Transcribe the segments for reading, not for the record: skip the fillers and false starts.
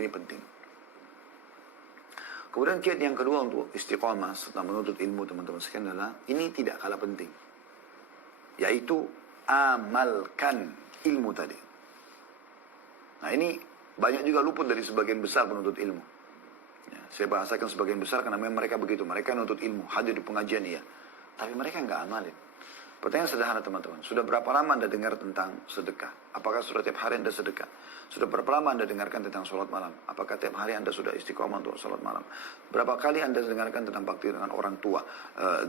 Ini penting. Kemudian kiat yang kedua untuk istiqamah setelah menuntut ilmu teman-teman sekalian adalah, ini tidak kalah penting, yaitu amalkan ilmu tadi. Nah ini banyak juga luput dari sebagian besar penuntut ilmu. Ya, saya bahasakan sebagian besar karena memang mereka begitu. Mereka menuntut ilmu, hadir di pengajian iya, tapi mereka nggak amalin. Pertanyaan sederhana teman-teman, sudah berapa lama Anda dengar tentang sedekah? Apakah sudah tiap hari Anda sedekah? Sudah berapa lama Anda dengarkan tentang sholat malam? Apakah tiap hari Anda sudah istiqomah untuk sholat malam? Berapa kali Anda dengarkan tentang bakti dengan orang tua,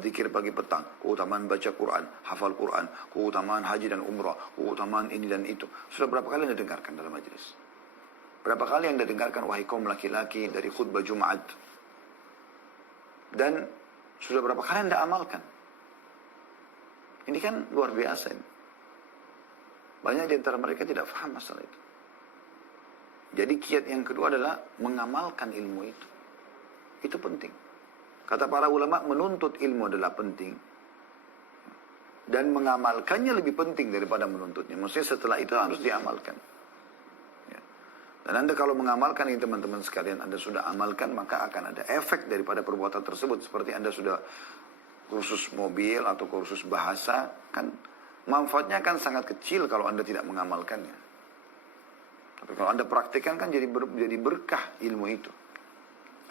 zikir pagi petang, keutamaan baca Quran, hafal Quran, keutamaan haji dan umrah, keutamaan ini dan itu. Sudah berapa kali Anda dengarkan dalam majelis? Berapa kali Anda dengarkan wahai kaum laki-laki dari khutbah Jumat? Dan sudah berapa kali Anda amalkan? Ini kan luar biasa ini. Banyak di antara mereka tidak paham masalah itu. Jadi kiat yang kedua adalah mengamalkan ilmu itu. Itu penting. Kata para ulama, menuntut ilmu adalah penting. Dan mengamalkannya lebih penting daripada menuntutnya. Maksudnya setelah itu harus diamalkan. Ya. Dan Anda kalau mengamalkan ini teman-teman sekalian, Anda sudah amalkan, maka akan ada efek daripada perbuatan tersebut. Seperti Anda sudah kursus mobil atau kursus bahasa, kan manfaatnya kan sangat kecil kalau Anda tidak mengamalkannya. Tapi kalau Anda praktikkan kan jadi berkah ilmu itu.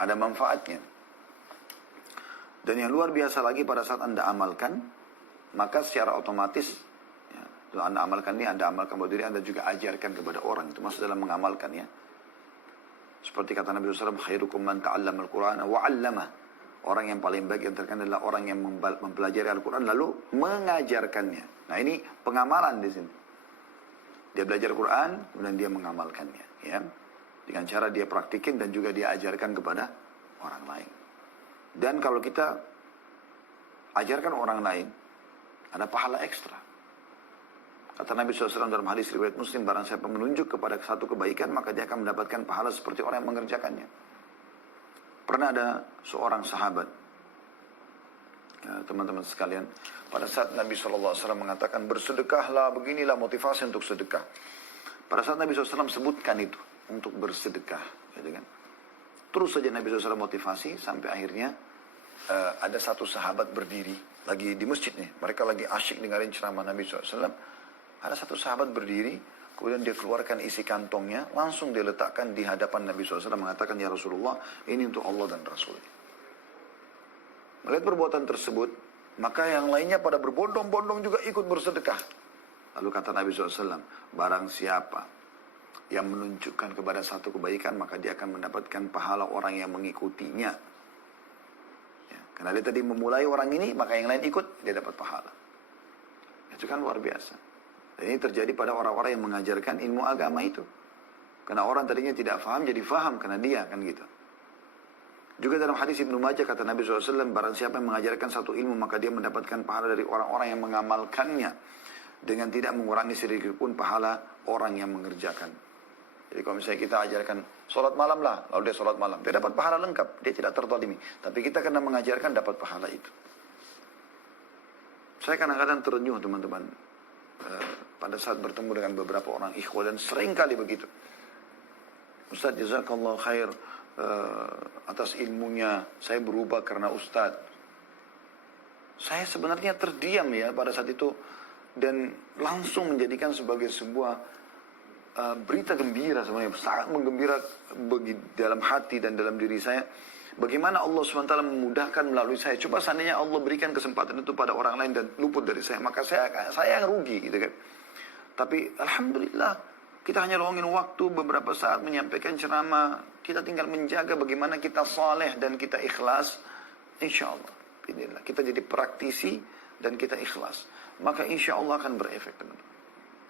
Ada manfaatnya. Dan yang luar biasa lagi pada saat Anda amalkan, maka secara otomatis, ya, kalau Anda amalkan ini, Anda amalkan buat diri, Anda juga ajarkan kepada orang. Itu maksud dalam mengamalkan ya. Seperti kata Nabi SAW, khairukum man ta'allama al-Qur'ana wa'allama. Orang yang paling baik yang terkenal adalah orang yang mempelajari Al-Quran lalu mengajarkannya. Nah ini pengamalan di sini. Dia belajar Quran, kemudian dia mengamalkannya. Ya. Dengan cara dia praktikin dan juga dia ajarkan kepada orang lain. Dan kalau kita ajarkan orang lain, ada pahala ekstra. Kata Nabi SAW dalam hadis riwayat Muslim, barang siapa menunjuk kepada satu kebaikan, maka dia akan mendapatkan pahala seperti orang yang mengerjakannya. Pernah ada seorang sahabat, ya, teman-teman sekalian, pada saat Nabi SAW mengatakan bersedekahlah, beginilah motivasi untuk sedekah. Pada saat Nabi SAW sebutkan itu, untuk bersedekah. Gitu kan. Terus saja Nabi SAW motivasi, sampai akhirnya ada satu sahabat berdiri, lagi di masjid nih, mereka lagi asyik dengerin ceramah Nabi SAW. Ada satu sahabat berdiri, kemudian dia keluarkan isi kantongnya, langsung dia letakkan di hadapan Nabi SAW, mengatakan, ya Rasulullah, ini untuk Allah dan Rasulnya. Melihat perbuatan tersebut, maka yang lainnya pada berbondong-bondong juga ikut bersedekah. Lalu kata Nabi SAW, barang siapa yang menunjukkan kepada satu kebaikan, maka dia akan mendapatkan pahala orang yang mengikutinya. Ya, karena dia tadi memulai orang ini, maka yang lain ikut, dia dapat pahala. Itu kan luar biasa. Dan ini terjadi pada orang-orang yang mengajarkan ilmu agama itu. Karena orang tadinya tidak faham, jadi faham karena dia, kan gitu. Juga dalam hadis Ibnu Majah kata Nabi SAW, barang siapa yang mengajarkan satu ilmu, maka dia mendapatkan pahala dari orang-orang yang mengamalkannya. Dengan tidak mengurangi sedikit pun pahala orang yang mengerjakan. Jadi kalau misalnya kita ajarkan, sholat malam lah, lalu dia sholat malam. Dia dapat pahala lengkap, dia tidak terzalimi. Tapi kita karena mengajarkan dapat pahala itu. Saya kadang-kadang terenyuh teman-teman. Pada saat bertemu dengan beberapa orang ikhwah, dan sering kali begitu. Ustaz, jazakallah khair atas ilmunya, saya berubah karena Ustaz. Saya sebenarnya terdiam ya pada saat itu, dan langsung menjadikan sebagai sebuah berita gembira sebenarnya, sangat menggembira dalam hati dan dalam diri saya. Bagaimana Allah SWT memudahkan melalui saya. Coba seandainya Allah berikan kesempatan itu pada orang lain dan luput dari saya, maka saya yang rugi gitu kan. Tapi Alhamdulillah, kita hanya luangin waktu beberapa saat menyampaikan ceramah. Kita tinggal menjaga bagaimana kita saleh dan kita ikhlas. Insya Allah, kita jadi praktisi dan kita ikhlas. Maka insya Allah akan berefek teman-teman.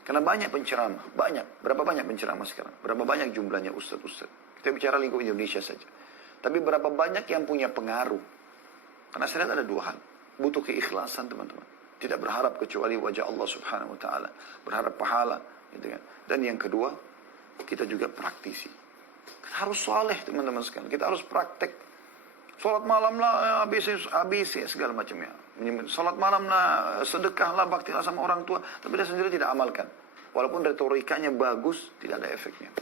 Karena banyak penceramah, berapa banyak penceramah sekarang? Berapa banyak jumlahnya ustaz-ustaz? Kita bicara lingkup Indonesia saja. Tapi berapa banyak yang punya pengaruh? Karena saya lihat ada dua hal. Butuh keikhlasan teman-teman. Tidak berharap kecuali wajah Allah Subhanahu Wa Taala. Berharap pahala. Gitu kan. Dan yang kedua, kita juga praktisi. Kita harus soleh teman-teman sekalian. Kita harus praktek. Salat malam lah, ABC segala macamnya. Salat malam lah, sedekah lah, baktilah sama orang tua. Tapi dia sendiri tidak amalkan. Walaupun retorikanya bagus, tidak ada efeknya.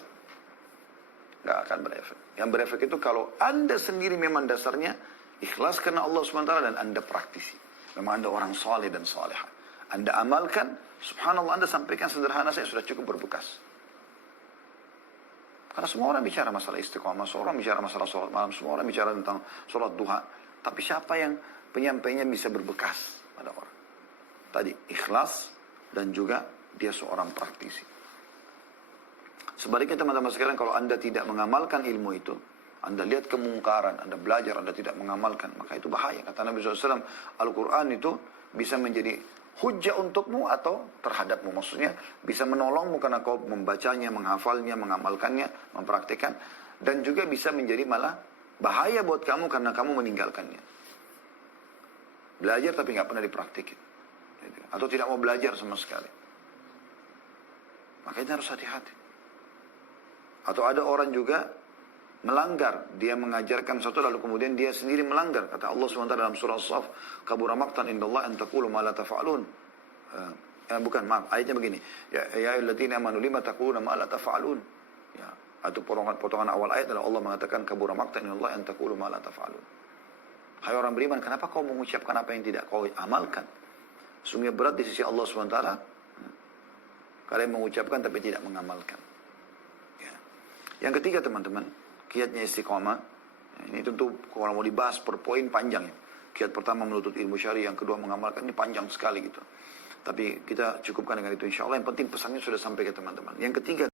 nggak akan berefek. Yang berefek itu kalau Anda sendiri memang dasarnya ikhlas karena Allah SWT dan Anda praktisi. Memang Anda orang soleh dan soleha. Anda amalkan, subhanallah Anda sampaikan sederhana saya sudah cukup berbekas. Karena semua orang bicara masalah istiqomah, semua orang bicara masalah sholat malam, semua orang bicara tentang sholat duha. Tapi siapa yang penyampainya bisa berbekas pada orang? Tadi ikhlas dan juga dia seorang praktisi. Sebaliknya teman-teman sekalian, kalau Anda tidak mengamalkan ilmu itu, Anda lihat kemungkaran, Anda belajar, Anda tidak mengamalkan, maka itu bahaya. Kata Nabi SAW, Al-Quran itu bisa menjadi hujah untukmu atau terhadapmu. Maksudnya bisa menolongmu karena kau membacanya, menghafalnya, mengamalkannya, mempraktikkan. Dan juga bisa menjadi malah bahaya buat kamu karena kamu meninggalkannya. Belajar tapi nggak pernah dipraktikin. Atau tidak mau belajar sama sekali. Makanya harus hati-hati. Atau ada orang juga melanggar, dia mengajarkan sesuatu lalu kemudian dia sendiri melanggar. Kata Allah SWT dalam surah As-Saff, kabura maqtan indallah an taqulu ma la taf'alun. Bukan, maaf, ayatnya begini. Ya ayyuhalladzina amanu lima taquluna ma la taf'alun. Ya, atau potongan awal ayat adalah Allah mengatakan kabura maqtan indallah an taqulu ma la taf'alun. Hai orang beriman, kenapa kau mengucapkan apa yang tidak kau amalkan? Sungguh berat di sisi Allah SWT. Kalian mengucapkan tapi tidak mengamalkan. Yang ketiga teman-teman, kiatnya istiqomah. Ini tentu kalau mau dibahas per poin panjang ya. Kiat pertama menuntut ilmu syari, yang kedua mengamalkan, ini panjang sekali gitu. Tapi kita cukupkan dengan itu insya Allah. Yang penting pesannya sudah sampai ke teman-teman. Yang ketiga